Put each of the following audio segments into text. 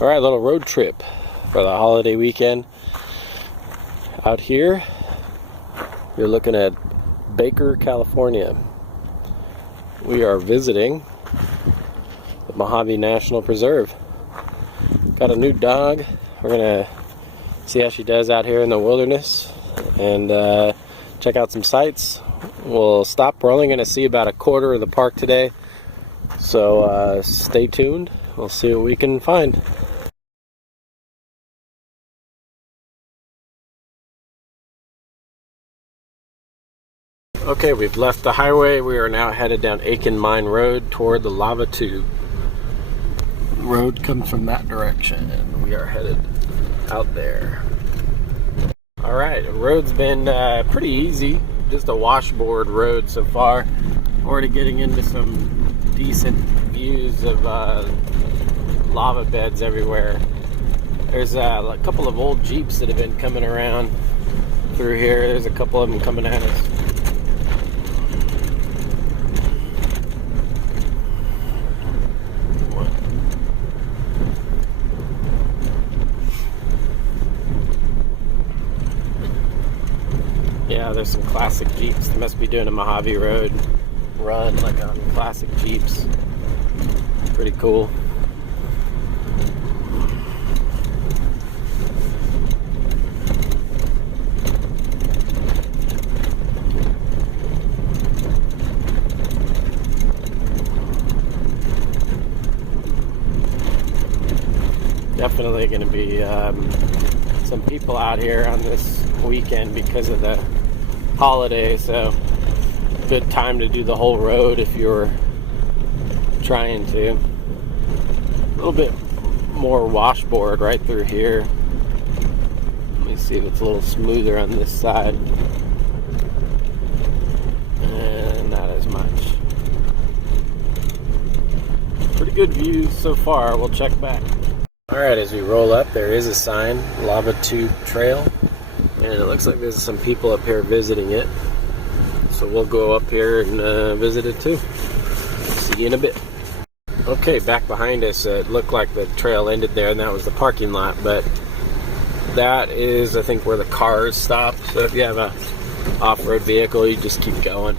Alright, little road trip for the holiday weekend. Out here, you're looking at Baker, California. We are visiting the Mojave National Preserve. Got a new dog. We're gonna see how she does out here in the wilderness and check out some sights. We'll stop. We're only gonna see about a quarter of the park today, so stay tuned. We'll see what we can find. Okay, we've left the highway. We are now headed down Aiken Mine Road toward the lava tube. The road comes from that direction, and we are headed out there. Alright, the road's been pretty easy. Just a washboard road so far. Already getting into some decent views of lava beds everywhere. There's a couple of old Jeeps that have been coming around through here. There's a couple of them coming at us. Yeah, there's some classic Jeeps. They must be doing a Mojave Road run like on classic Jeeps. Pretty cool. Definitely going to be some people out here on this weekend because of the holiday, so good time to do the whole road if you're trying to. A little bit more washboard right through here. Let me see if it's a little smoother on this side. And not as much. Pretty good views so far. We'll check back. Alright, as we roll up, there is a sign, Lava Tube Trail, and it looks like there's some people up here visiting it. So we'll go up here and visit it too. See you in a bit. Okay, back behind us, it looked like the trail ended there, and that was the parking lot, but that is, I think, where the cars stop. So if you have a off-road vehicle, you just keep going.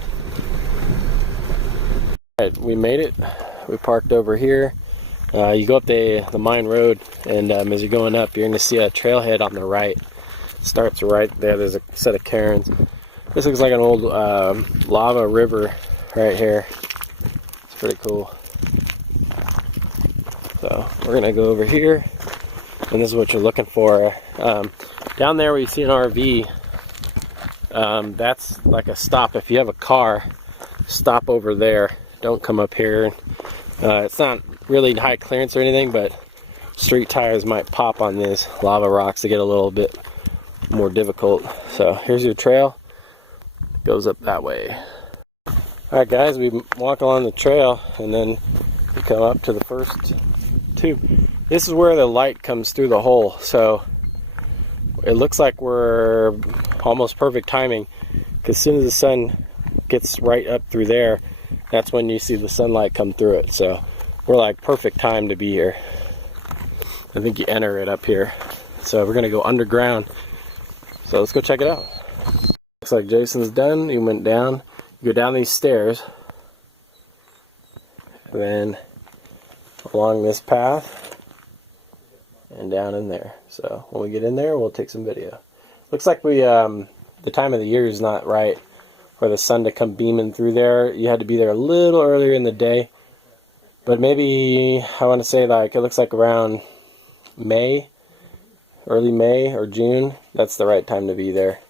Alright, we made it. We parked over here. You go up the mine road, and as you're going up, you're going to see a trailhead on the right. It starts right there. There's a set of cairns. This looks like an old lava river right here. It's pretty cool. So we're going to go over here, and this is what you're looking for. Down there where you see an RV, that's like a stop. If you have a car, stop over there. Don't come up here. It's not really high clearance or anything, but street tires might pop on these lava rocks to get a little bit more difficult. So here's your trail. Goes up that way. Alright guys, we walk along the trail and then we come up to the first tube. This is where the light comes through the hole, so it looks like we're almost perfect timing, because as soon as the sun gets right up through there, that's when you see the sunlight come through it. So we're like perfect time to be here. I think you enter it up here. So we're gonna go underground. So let's go check it out. Looks like Jason's done. He went down. You go down these stairs, and then along this path and down in there. So when we get in there, we'll take some video. Looks like we the time of the year is not right for the sun to come beaming through there. You had to be there a little earlier in the day. But maybe, I want to say, like, it looks like around May, early May or June. That's the right time to be there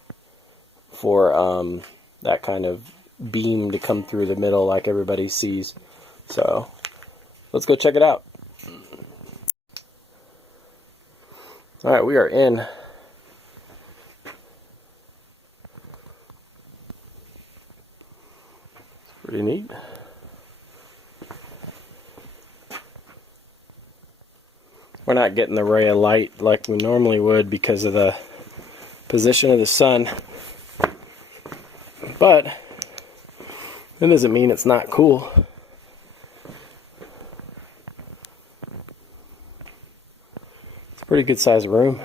for that kind of beam to come through the middle like everybody sees. So let's go check it out. Alright, we are in. It's pretty neat. We're not getting the ray of light like we normally would because of the position of the sun. But that doesn't mean it's not cool. Pretty good sized room.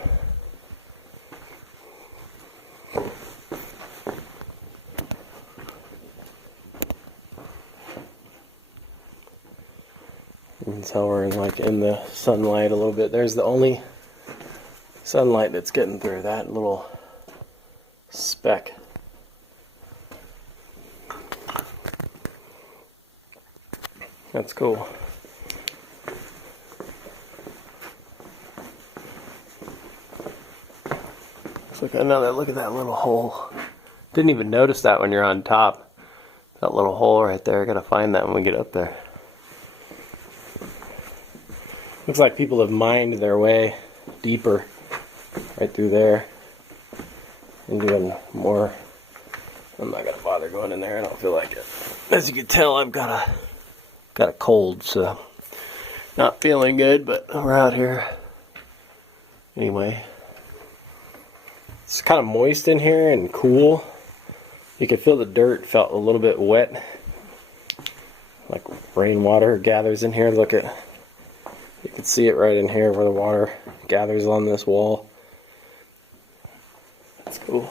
You can tell we're like in the sunlight a little bit. There's the only sunlight that's getting through, that little speck. That's cool. Look at that little hole. Didn't even notice that when you're on top. That little hole right there. Gotta find that when we get up there. Looks like people have mined their way deeper right through there and doing more. I'm not gonna bother going in there. I don't feel like it. As you can tell, I've got a cold, so not feeling good. But we're out here anyway. It's kind of moist in here and cool. You can feel the dirt felt a little bit wet, like rainwater gathers in here. Look at, you can see it right in here where the water gathers on this wall. That's cool.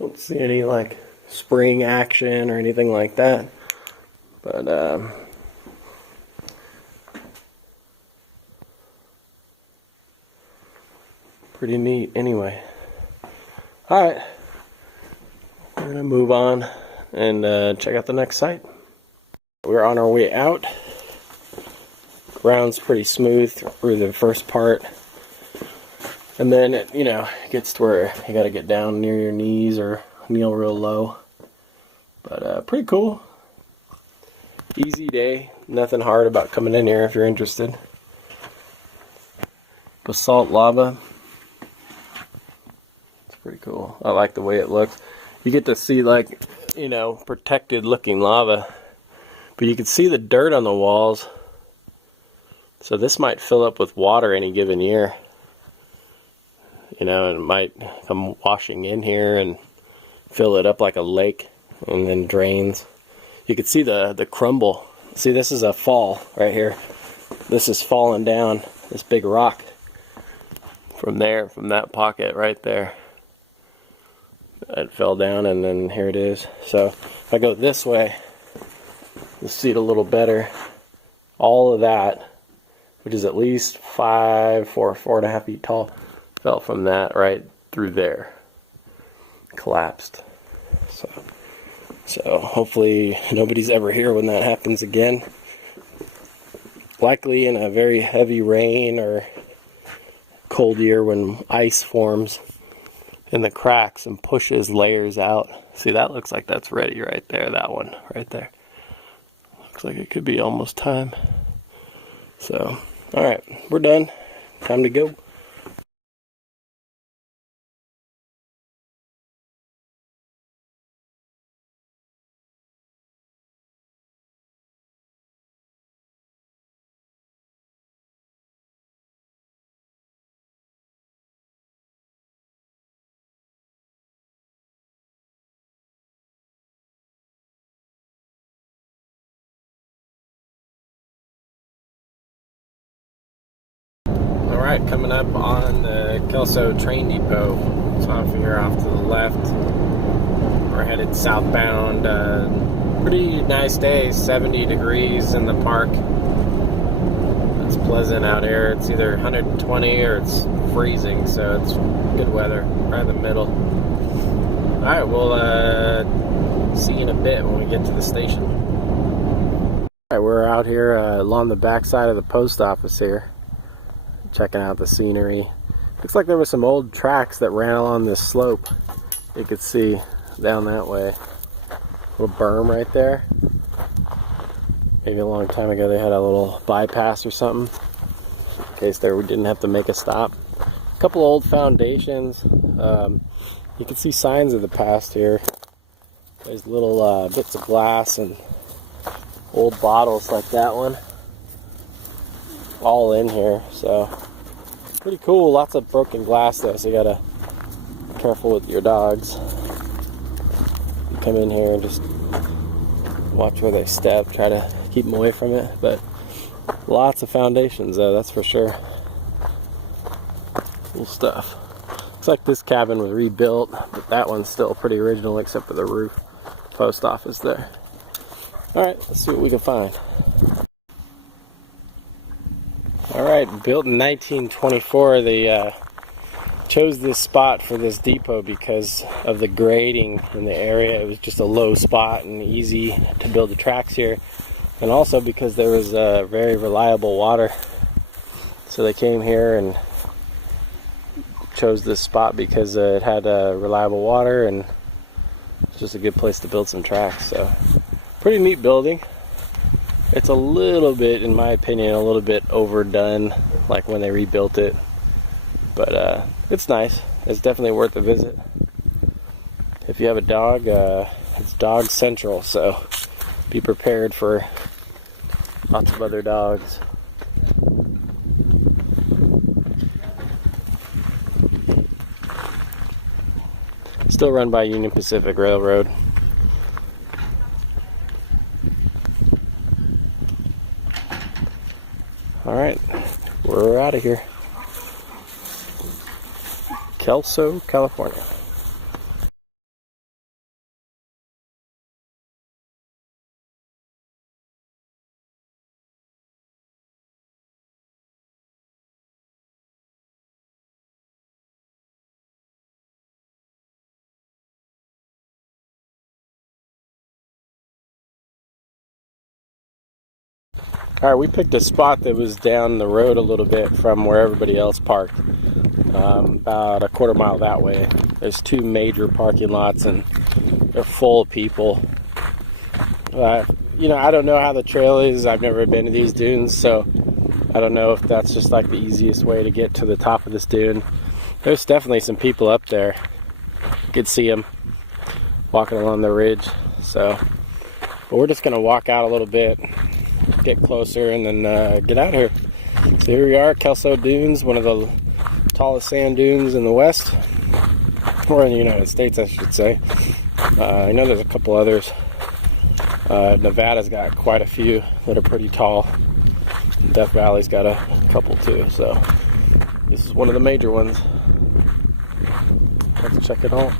Don't see any like spring action or anything like that, but pretty neat anyway. Alright, we're going to move on and check out the next site. We're on our way out. Ground's pretty smooth through the first part. And then it, gets to where you got to get down near your knees or kneel real low. But pretty cool. Easy day. Nothing hard about coming in here if you're interested. Basalt lava. Pretty cool. I like the way it looks. You get to see like, protected looking lava, but you can see the dirt on the walls. So this might fill up with water any given year. And it might come washing in here and fill it up like a lake and then drains. You can see the crumble. See, this is a fall right here. This is falling down, this big rock from there, from that pocket right there. It fell down and then here it is. So if I go this way, you'll see it a little better. All of that, which is at least 4.5 feet tall, fell from that right through there. Collapsed. So hopefully nobody's ever here when that happens again. Likely in a very heavy rain or cold year when ice forms in the cracks and pushes layers out. See, that looks like that's ready right there, that one right there. Looks like it could be almost time. So, alright, we're done. Time to go. Alright, coming up on the Kelso train depot. So off here off to the left. We're headed southbound. Pretty nice day, 70 degrees in the park. It's pleasant out here. It's either 120 or it's freezing, so it's good weather, right in the middle. Alright, we'll see you in a bit when we get to the station. Alright, we're out here along the backside of the post office here, checking out the scenery. Looks like there were some old tracks that ran along this slope. You could see down that way. Little berm right there. Maybe a long time ago they had a little bypass or something, in case we didn't have to make a stop. A couple old foundations. You can see signs of the past here. There's little bits of glass and old bottles like that one. All in here, so pretty cool. Lots of broken glass though, so you gotta be careful with your dogs. You come in here and just watch where they step, try to keep them away from it. But Lots of foundations though, that's for sure. Cool stuff. Looks like this cabin was rebuilt, but that one's still pretty original except for the roof. Post office there. Alright, let's see what we can find. Alright, built in 1924, they chose this spot for this depot because of the grading in the area. It was just a low spot and easy to build the tracks here. And also because there was very reliable water. So they came here and chose this spot because it had reliable water and it's just a good place to build some tracks. So pretty neat building. It's a little bit, in my opinion, a little bit overdone, like when they rebuilt it. But it's nice. It's definitely worth a visit. If you have a dog, it's dog central, so be prepared for lots of other dogs. Still run by Union Pacific Railroad. Alright, we're out of here. Kelso, California. Alright, we picked a spot that was down the road a little bit from where everybody else parked. About a quarter mile that way. There's two major parking lots and they're full of people. You know, I don't know how the trail is. I've never been to these dunes, so I don't know if that's just like the easiest way to get to the top of this dune. There's definitely some people up there. You could see them walking along the ridge. So, but we're just gonna walk out a little bit, get closer, and then get out of here. So here we are, Kelso Dunes, one of the tallest sand dunes in the West, or in the United States, I should say. I know there's a couple others. Nevada's got quite a few that are pretty tall. Death Valley's got a couple too, so this is one of the major ones. Let's check it out.